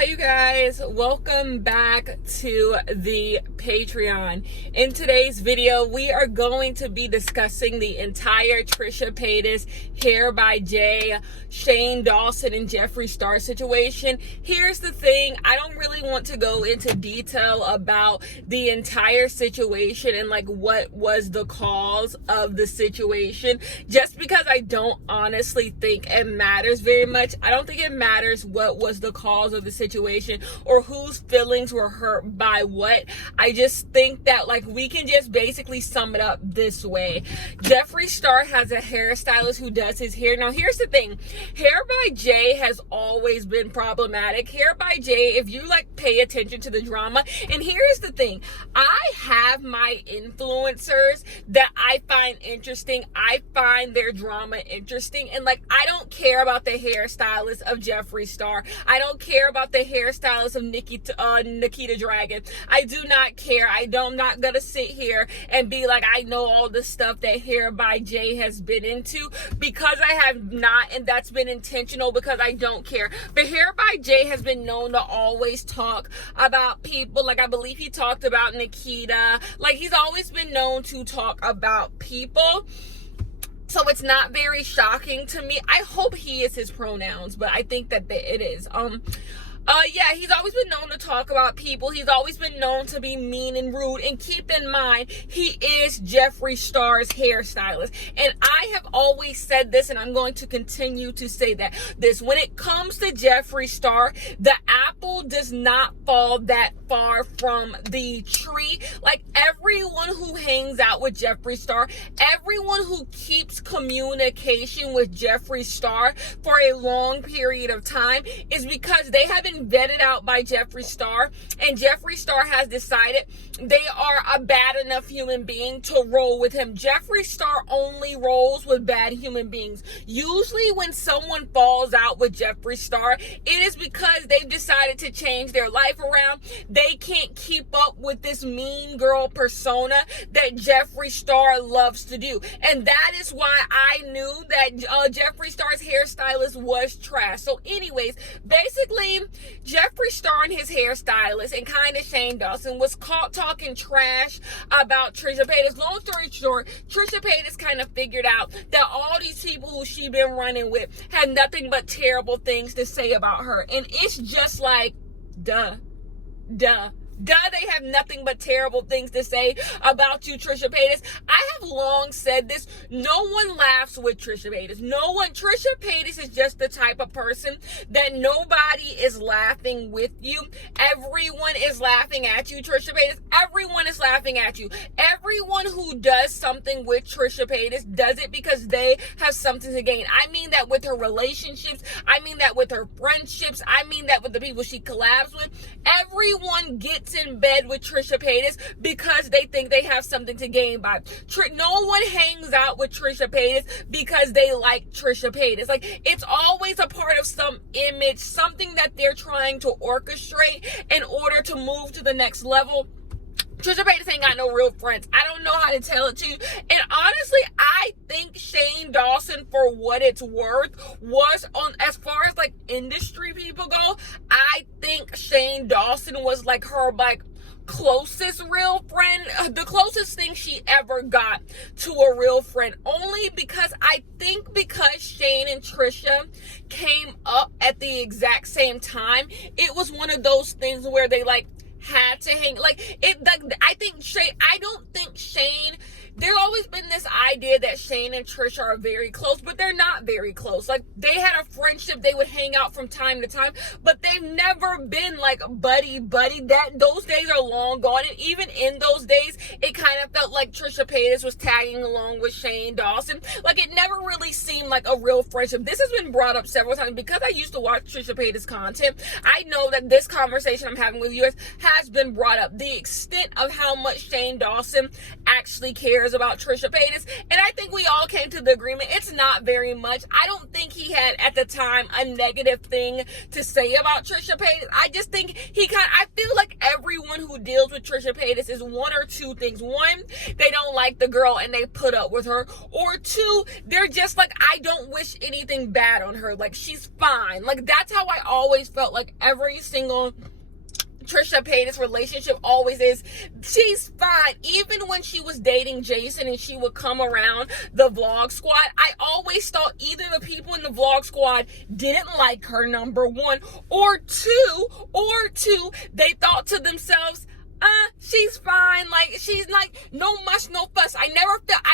Hi you guys, welcome back to the Patreon. In today's video, we are going to be discussing the entire Trisha Paytas, Hair by Jay, Shane Dawson, and Jeffree Star situation. Here's the thing, I don't really want to go into detail about the entire situation and like what was the cause of the situation, just because I don't honestly think it matters very much. I don't think it matters what was the cause of the situation or whose feelings were hurt by what. I just think that like we can just basically sum it up this way. Jeffree Star has a hairstylist who does his hair. Now here's the thing, Hair by Jay has always been problematic. Hair by Jay, if you like pay attention to the drama, and here's the thing, I have my influencers that I find interesting. I find their drama interesting, and like I don't care about the hairstylist of Jeffree Star. I don't care about the hairstylist of Nikita Dragon. I do not care. I'm not gonna sit here and be like I know all the stuff that Hair by Jay has been into, because I have not, and that's been intentional because I don't care. But Hair by Jay has been known to always talk about people. Like I believe he talked about Nikita. Like he's always been known to talk about people. So it's not very shocking to me. I hope he is his pronouns, but I think that it is. Yeah, he's always been known to talk about people. He's always been known to be mean and rude. And keep in mind, he is Jeffree Star's hairstylist. And I have always said this, and I'm going to continue to say that this. When it comes to Jeffree Star, the apple does not fall that far from the tree. Like everyone who hangs out with Jeffree Star, everyone who keeps communication with Jeffree Star for a long period of time is because they have been vetted out by Jeffree Star, and Jeffree Star has decided they are a bad enough human being to roll with him. Jeffree Star only rolls with bad human beings. Usually when someone falls out with Jeffree Star, it is because they've decided to change their life around. They can't keep up with this mean girl persona that Jeffree Star loves to do. And that is why I knew that Jeffree Star's hairstylist was trash. So anyways, basically, Jeffree Star and his hairstylist and kind of Shane Dawson was caught talking trash about Trisha Paytas. Long story short, Trisha Paytas kind of figured out that all these people who she been running with had nothing but terrible things to say about her. And it's just like, duh. They have nothing but terrible things to say about you, Trisha Paytas. I have long said this. No one laughs with Trisha Paytas. No one. Trisha Paytas is just the type of person that nobody is laughing with you. Everyone is laughing at you, Trisha Paytas. Everyone is laughing at you. Everyone who does something with Trisha Paytas does it because they have something to gain. I mean that with her relationships. I mean that with her friendships. I mean that with the people she collabs with. Everyone gets in bed with Trisha Paytas because they think they have something to gain by. No one hangs out with Trisha Paytas because they like Trisha Paytas. Like it's always a part of some image, something that they're trying to orchestrate in order to move to the next level. Trisha Paytas ain't got no real friends. I don't know how to tell it to you. And honestly, I think Shane Dawson, for what it's worth, was on, as far as like industry people go, I think Shane Dawson was like her like closest real friend, the closest thing she ever got to a real friend. Only because I think because Shane and Trisha came up at the exact same time, it was one of those things where they like had to hang, like it. I think Shane. I don't think Shane. There's always been this idea that Shane and Trisha are very close, but they're not very close. Like they had a friendship, they would hang out from time to time, but they've never been like buddy. Those days are long gone. And even in those days, it kind of felt like Trisha Paytas was tagging along with Shane Dawson. Like it never really seemed like a real friendship. This has been brought up several times because I used to watch Trisha Paytas content. I know that this conversation I'm having with you has been brought up. The extent of how much Shane Dawson actually cares about Trisha Paytas, and I think we all came to the agreement it's not very much. I don't think he had at the time a negative thing to say about Trisha Paytas. I just think I feel like everyone who deals with Trisha Paytas is one or two things. One, they don't like the girl and they put up with her. Or two, they're just like, I don't wish anything bad on her. Like, she's fine. Like, that's how I always felt like every single Trisha Paytas relationship always is. She's fine. Even when she was dating Jason and she would come around the vlog squad, I always thought either the people in the vlog squad didn't like her, number one, or two, they thought to themselves, she's fine. Like, she's like, no muss, no fuss. I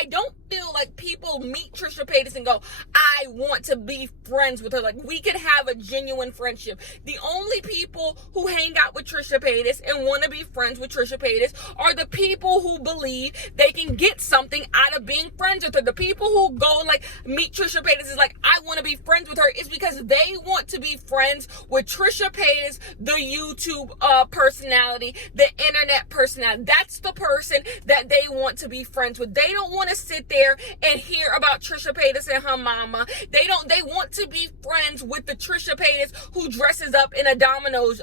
don't feel like people meet Trisha Paytas and go, I want to be friends with her. Like, we could have a genuine friendship. The only people who hang out with Trisha Paytas and want to be friends with Trisha Paytas are the people who believe they can get something out of being friends with her. The people who go and like meet Trisha Paytas is like, I want to be friends with her, is because they want to be friends with Trisha Paytas, the YouTube personality, the internet personality. That's the person that they want to be friends with. They don't want to sit there and hear about Trisha Paytas and her mama. They want to be friends with the Trisha Paytas who dresses up in a Domino's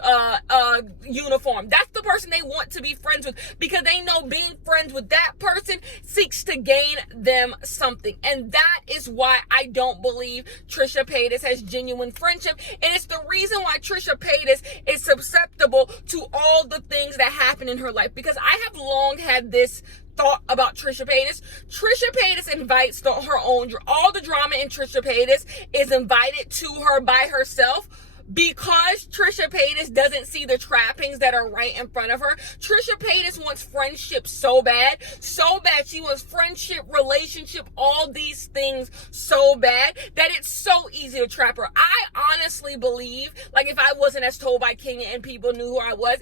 uniform. That's the person they want to be friends with, because they know being friends with that person seeks to gain them something. And that is why I don't believe Trisha Paytas has genuine friendship. And it's the reason why Trisha Paytas is susceptible to all the things that happen in her life, because I have long had this thought about Trisha Paytas. Trisha Paytas invites her own, all the drama in Trisha Paytas is invited to her by herself, because Trisha Paytas doesn't see the trappings that are right in front of her. Trisha Paytas wants friendship so bad. She wants friendship, relationship, all these things so bad that it's so easy to trap her. I honestly believe, like, if I wasn't as told by Kenya and people knew who I was,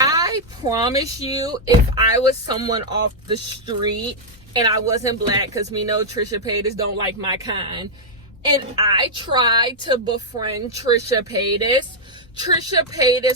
I promise you, if I was someone off the street and I wasn't black, because we know Trisha Paytas don't like my kind, and I tried to befriend Trisha Paytas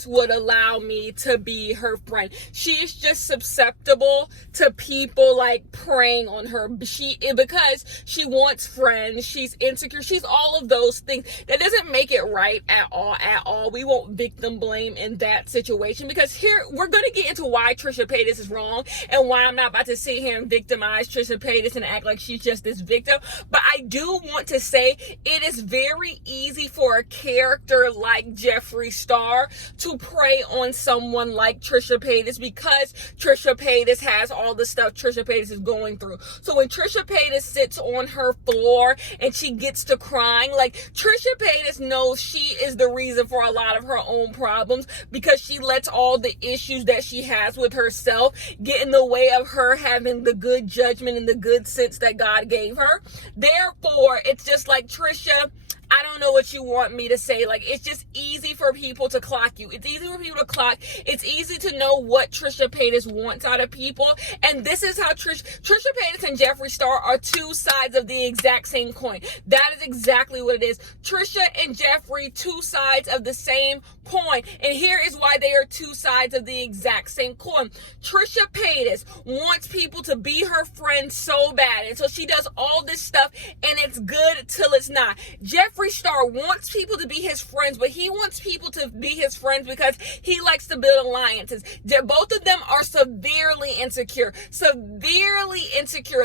would allow me to be her friend. She is just susceptible to people like preying on her. Because she wants friends, she's insecure, she's all of those things. That doesn't make it right at all. We won't victim blame in that situation, because here we're going to get into why Trisha Paytas is wrong and why I'm not about to sit here and victimize Trisha Paytas and act like she's just this victim. But I do want to say it is very easy for a character like Jeffree Star to prey on someone like Trisha Paytas, because Trisha Paytas has all the stuff Trisha Paytas is going through. So when Trisha Paytas sits on her floor and she gets to crying, like, Trisha Paytas knows she is the reason for a lot of her own problems, because she lets all the issues that she has with herself get in the way of her having the good judgment and the good sense that God gave her. Therefore, it's just like, Trisha, I don't know what you want me to say. Like, it's just easy for people to clock you. It's easy for people to clock. It's easy to know what Trisha Paytas wants out of people. And this is how Trisha Paytas and Jeffree Star are two sides of the exact same coin. That is exactly what it is. Trisha and Jeffree, two sides of the same coin. And here is why they are two sides of the exact same coin. Trisha Paytas wants people to be her friend so bad. And so she does all this stuff, and it's good till it's not. Jeffree Star wants people to be his friends, but he wants people to be his friends because he likes to build alliances. Both of them are severely insecure.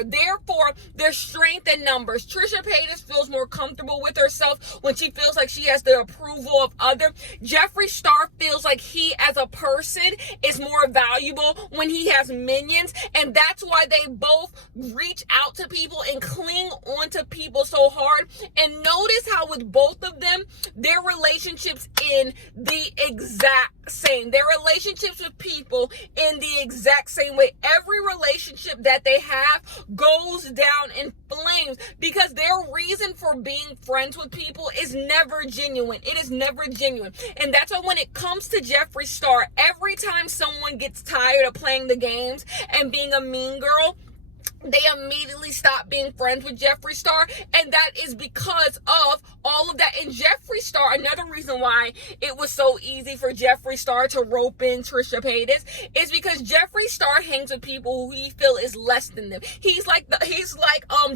Therefore, there's strength in numbers. Trisha Paytas feels more comfortable with herself when she feels like she has the approval of others. Jeffree Star feels like he as a person is more valuable when he has minions, and that's why they both reach out to people and cling on to people so hard. And notice how with both of them, their relationships in the exact same. Their relationships with people in the exact same way. Every relationship that they have goes down in flames because their reason for being friends with people is never genuine. It is never genuine. And that's why when it comes to Jeffree Star, every time someone gets tired of playing the games and being a mean girl, they immediately stopped being friends with Jeffree Star, and that is because of all of that. And Jeffree Star, another reason why it was so easy for Jeffree Star to rope in Trisha Paytas is because Jeffree Star hangs with people who he feel is less than them. He's like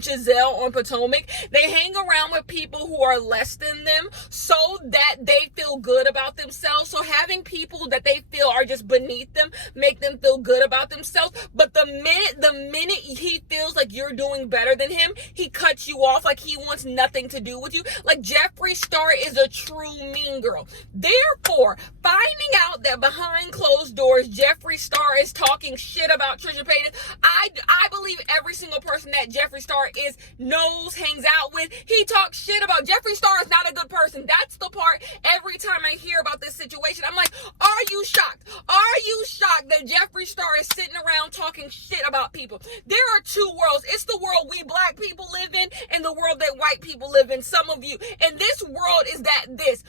Giselle on Potomac. They hang around with people who are less than them so that they feel good about themselves. So having people that they feel are just beneath them make them feel good about themselves. But the minute he feels like you're doing better than him, he cuts you off, like he wants nothing to do with you. Like Jeffree Star is a true mean girl. Therefore, finding out that behind closed doors, Jeffree Star is talking shit about Trisha Paytas, I believe every single person that Jeffree Star hangs out with, he talks shit about. Jeffree Star is not a good person. That's the part every time I hear about this situation, I'm like, are you shocked? Are you shocked that Jeffree Star is sitting around talking shit about people? There are two worlds. It's the world we black people live in and the world that white people live in, some of you. And this world is this.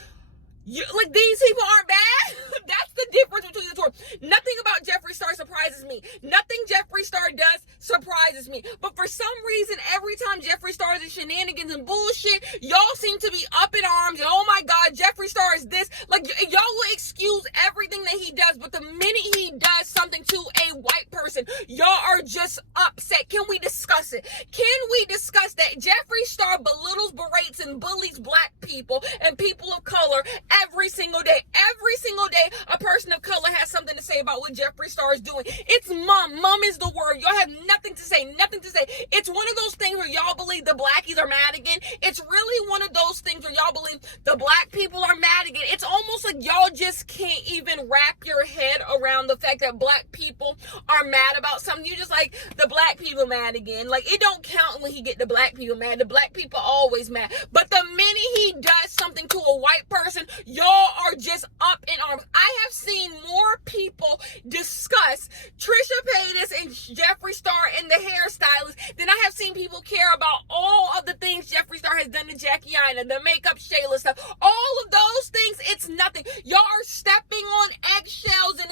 Like, these people aren't bad. That's the difference between the two. Nothing about Jeffree Star surprises me. Nothing Jeffree Star does surprises me. But for some reason, every time Jeffree Star is in shenanigans and bullshit, y'all seem to be up in arms. And oh my God, Jeffree Star is this. Like, y'all will excuse everything that he does. But the minute he does something to a white person, y'all are just upset. Can we discuss it? Can we discuss that Jeffree Star belittles, berates, and bullies black people and people of color every single day? Every single day, a person of color has something to say about what Jeffree Star is doing. It's mum. Mum is the word. Y'all have nothing to say. Nothing to say. It's one of those things where y'all believe the blackies are mad again. It's really one of those things where y'all believe the black people are mad again. It's almost like y'all just can't even wrap your head around the fact that black people are mad about something. You just like, the black people mad again. Like, it don't count when he get the black people mad. The black people always mad. But the minute he does something to a white person, y'all are just up in arms. I have seen more people discuss Trisha Paytas and Jeffree Star and the hairstylist than I have seen people care about all of the things Jeffree Star has done to Jackie Aina, the makeup Shayla stuff. All of those things, it's nothing. Y'all are stepping on eggshells and,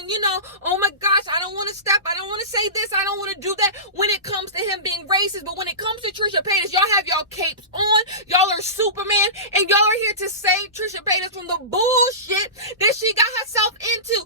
oh my gosh, I don't want to step, I don't want to say this, I don't want to do that when it comes to him being racist. But when it comes to Trisha Paytas, y'all have y'all capes on, y'all are Superman, and y'all are here to save Trisha Paytas from the bullshit that she got herself into.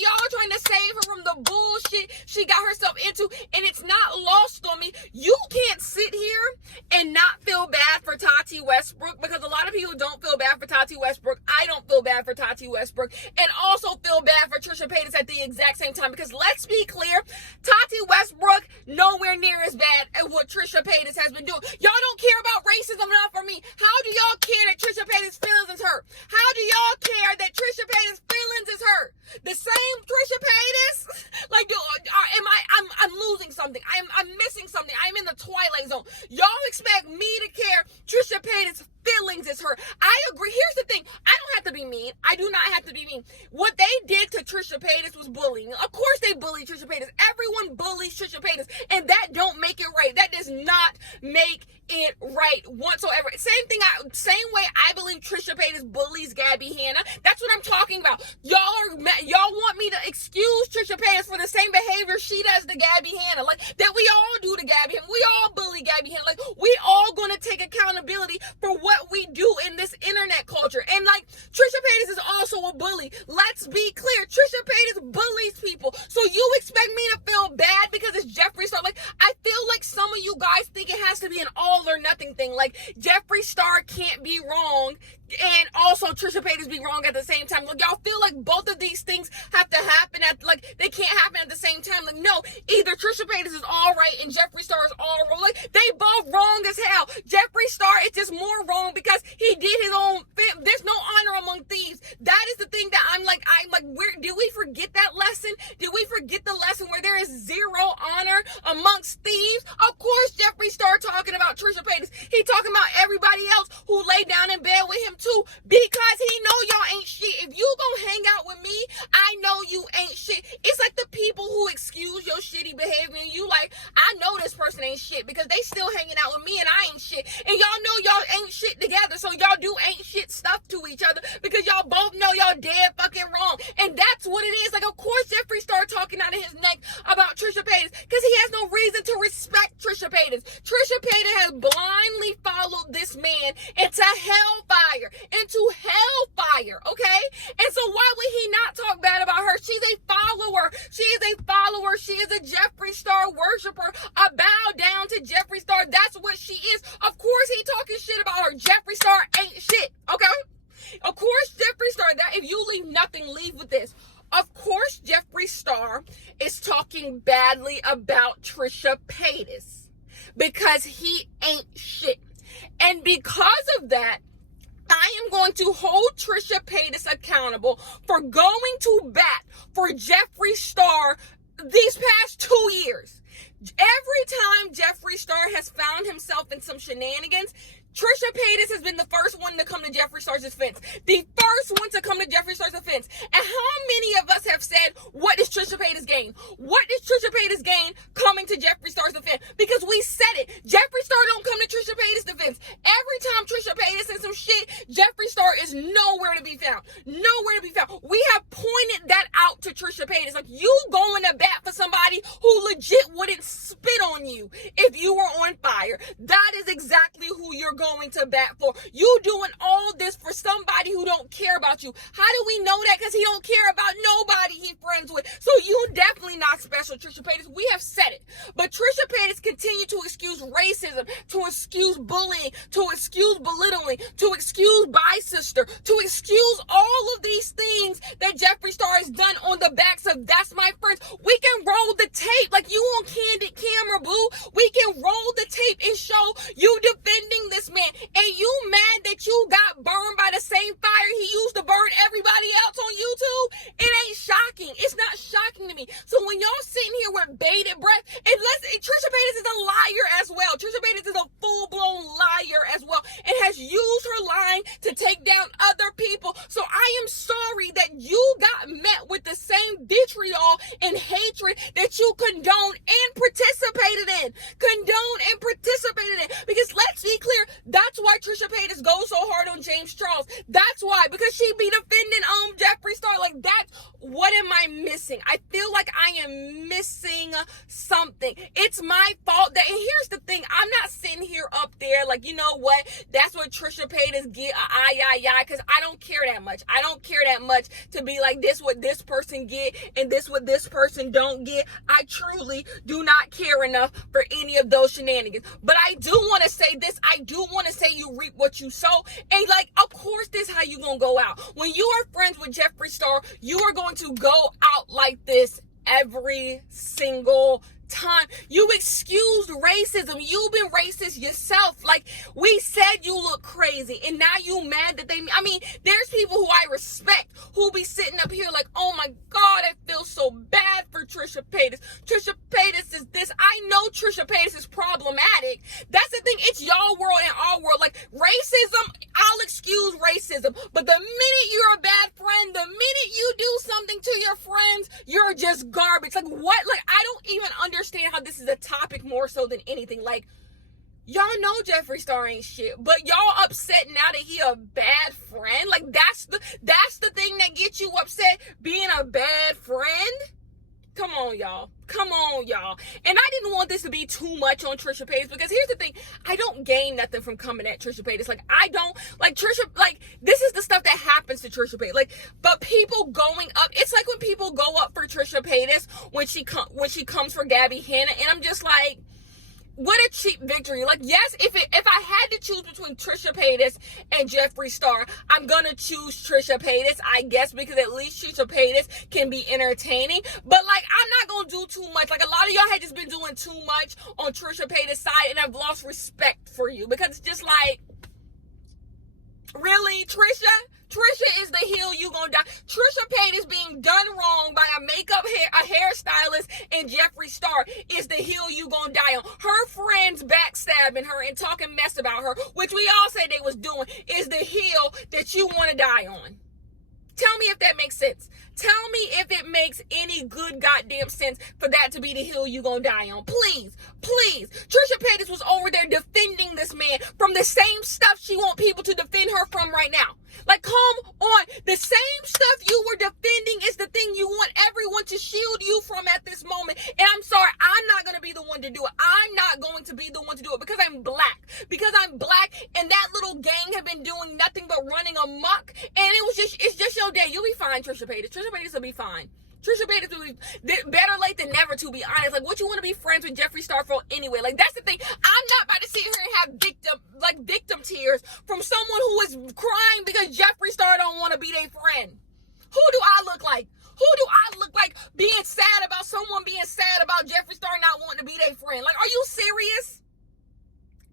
Y'all are trying to save her from the bullshit she got herself into, and it's not lost on me. You can't sit here and not feel bad for Tati Westbrook, because a lot of people don't feel bad for Tati Westbrook. I don't feel bad for Tati Westbrook, and also feel bad for Trisha Paytas at the exact same time, because let's be clear, Tati Westbrook nowhere near as bad as what Trisha Paytas has been doing. Y'all don't care about racism enough for me. How do y'all care that Trisha Paytas' feelings is hurt? How do y'all care that Trisha Paytas' feelings is hurt? The same Trisha Paytas? Like, I'm losing something. I'm missing something. I'm in the twilight zone. Y'all expect me to care Trisha Paytas' feelings is hurt. I agree. Here's the thing. I don't have to be mean. I do not have to be mean. What they did to Trisha Paytas was bullying. Of course they bullied Trisha Paytas. Everyone bullies Trisha Paytas, and that don't make it right. That does not make it right whatsoever. Same way I believe Trisha Paytas bullies Gabby Hanna. That's what I'm talking about. Y'all want me to excuse Trisha Paytas for the same behavior she does to Gabby Hanna, like that we all do to Gabby Hanna. We all bully Gabby Hanna. Like, we all gonna take accountability for what we do in this internet culture. And like, Trisha Paytas is also a bully. Let's be clear. Trisha Paytas bullies people. So you expect me to feel bad because it's Jeffree Star? Like, I feel like some of you guys think it has to be an all or nothing thing. Like, Jeffree Star can't be wrong and also Trisha Paytas be wrong at the same time. Like, y'all feel like both of these things have to happen they can't happen at the same time. Like, no, either Trisha Paytas is all right and Jeffree Star is all wrong. Like, they both wrong as hell. Jeffree Star is just more wrong because he did his own. There's no honor among thieves. That is the thing that I'm like, where did we forget that lesson? Did we forget the lesson where there is zero honor amongst thieves? Of course, Jeffree Star talking about Trisha Paytas. He talking about everybody else who lay down in bed with him too, because he know y'all ain't shit. If you gonna hang out with me, I know you ain't shit. It's like the people who excuse your shitty behavior and you like, I know this person ain't shit because they still hanging out with me and I ain't shit. And y'all know y'all ain't shit together, so y'all do ain't shit stuff to each other because y'all both know y'all dead fucking wrong. And that's what it is. Like, of course Jeffree Star talking out of his neck about Trisha Paytas because he has no reason to respect Trisha Paytas. Trisha Paytas has blindly followed this man into hellfire, okay? And so why would he not talk bad about her? She's a follower. She is a Jeffree Star worshiper. I bow down to Jeffree Star. That's what she is. Of course he talking shit about her. Jeffree Star ain't shit, okay? Of course Jeffree Star, that if you leave nothing, leave with this. Of course Jeffree Star is talking badly about Trisha Paytas because he ain't shit. And because of that, I am going to hold Trisha Paytas accountable for going to bat for Jeffree Star these past 2 years. Every time Jeffree Star has found himself in some shenanigans, Trisha Paytas has been the first one to come to Jeffree Star's defense. The first one to come to Jeffree Star's defense. And how many of us have said, what does Trisha Paytas gain? What does Trisha Paytas gain coming to Jeffree Star's defense? Because we said it. Jeffree Star don't come to Trisha Paytas' defense. Every time Trisha Paytas says some shit, Jeffree Star is nowhere to be found. Nowhere to be found. We have pointed that out to Trisha Paytas. Like, you going to bat for somebody who legit wouldn't spit on you if you were on fire. That is exactly who you're going to bat for. You doing all this for somebody who don't care about you. How do we know that? Because he don't care about nobody he friends with. So you definitely not special, Trisha Paytas. We have said it. But Trisha Paytas continue to excuse racism, to excuse bullying, to excuse belittling, to excuse bi-sister, to excuse all of these things that Jeffree Star has done on the backs of That's My Friends. We can roll the tape like you on candid camera, boo. We can roll the tape and show you defending this man. And you mad that you got burned by the same fire he used to burn everybody else on YouTube? It ain't shocking. It's not shocking to me. So when y'all sitting here with bated breath, Trisha Paytas is a liar as well. Trisha Paytas is a full-blown liar as well and has used her lying to take down other people. So I am sorry that you got met with the same vitriol and hatred that you condoned and participated in. Because let's be clear, that's why Trisha Paytas goes so hard on James Charles. That's why, because she be defending Jeffree Star. Like, that's what am I missing? I feel like I am missing something. It's my fault that, and here's the thing, I'm not sitting here up there like, you know what, that's what Trisha Paytas get, because I don't care that much. I don't care that much to be like, this what this person get and this what this person don't get. I truly do not care enough for any of those shenanigans. But I do want to say this. I do want to say you reap what you sow. And like, of course, this is how you gonna go out. When you are friends with Jeffree Star, you are going to go out like this every single time. You excused racism. You've been racist yourself. Like, we said you look crazy and now you mad that there's people who I respect who be sitting up here like, oh my God, I feel so bad for Trisha Paytas. Trisha Paytas is this. I know Trisha Paytas is problematic. That's the thing. It's y'all world and our world. Like, racism, I'll excuse racism. But the minute you're a bad friend, the minute you do something to your friends, you're just garbage. Like, what? Like, I don't even understand how this is a topic more so than anything. Like, y'all know Jeffree Star ain't shit, but y'all upset now that he a bad friend. Like, that's the thing that gets you upset, being a bad friend. Come on, y'all. And I didn't want this to be too much on Trisha Paytas, because here's the thing. I don't gain nothing from coming at Trisha Paytas. Like, I don't, like, Trisha, like, this is the stuff that happens to Trisha Paytas. Like, but people going up, it's like when people go up for Trisha Paytas when she comes for Gabby Hanna, and I'm just like, what a cheap victory. Like, yes, if I had to choose between Trisha Paytas and Jeffree Star, I'm gonna choose Trisha Paytas, I guess, because at least Trisha Paytas can be entertaining. But like, I'm not gonna do too much. Like, a lot of y'all had just been doing too much on Trisha Paytas' side, and I've lost respect for you, because it's just like, really, Trisha? Trisha is the hill you gonna die. Trisha Paytas being done wrong by a hairstylist and Jeffree Star is the hill you gonna die on. Her friends backstabbing her and talking mess about her, which we all say they was doing, is the hill that you want to die on. Tell me if that makes sense. Tell me if it makes any good goddamn sense for that to be the hill you gonna die on. Please. Trisha Paytas was over there defending this man from the same stuff she want people to defend her from right now. Like, come on. The same stuff you were defending is the thing you want everyone to shield you from at this moment. And I'm sorry, I'm not going to be the one to do it. I'm not going Paytas will be fine. Trisha Paytas will be better late than never, to be honest. Like, what you want to be friends with Jeffree Star for anyway? Like, that's the thing. I'm not about to sit here and have victim tears from someone who is crying because Jeffree Star don't want to be their friend. Who do I look like? Who do I look like being sad about someone being sad about Jeffree Star not wanting to be their friend? Like, are you serious?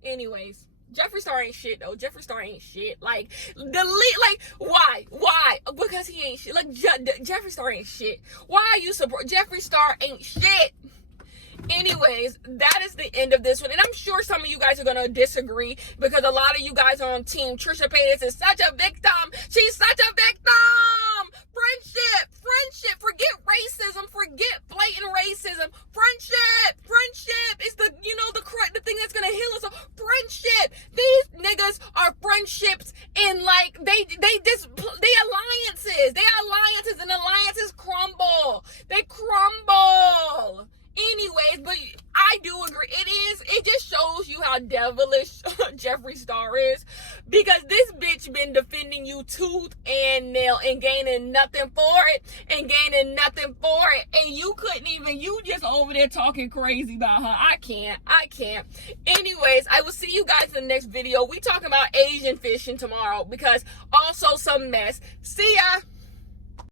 Anyways, Jeffree Star ain't shit, though. Jeffree Star ain't shit. Like, why? Because he ain't shit. Like, Jeffree Star ain't shit. Why are you support? Jeffree Star ain't shit. Anyways, that is the end of this one. And I'm sure some of you guys are going to disagree because a lot of you guys are on team Trisha Paytas is such a victim. She's such a victim. Friendship. Forget racism. Forget blatant racism. Friendship is the thing that's going to heal us. Friendship. These niggas are friendships and like they alliances and alliances crumble. They crumble. Anyways, but I do agree. It just shows you how devilish Jeffree Star is, because this bitch been defending you tooth and nail and gaining nothing for it, and you just over there talking crazy about her. I can't. Anyways, I will see you guys in the next video. We talking about Asian fishing tomorrow, because also some mess. See ya.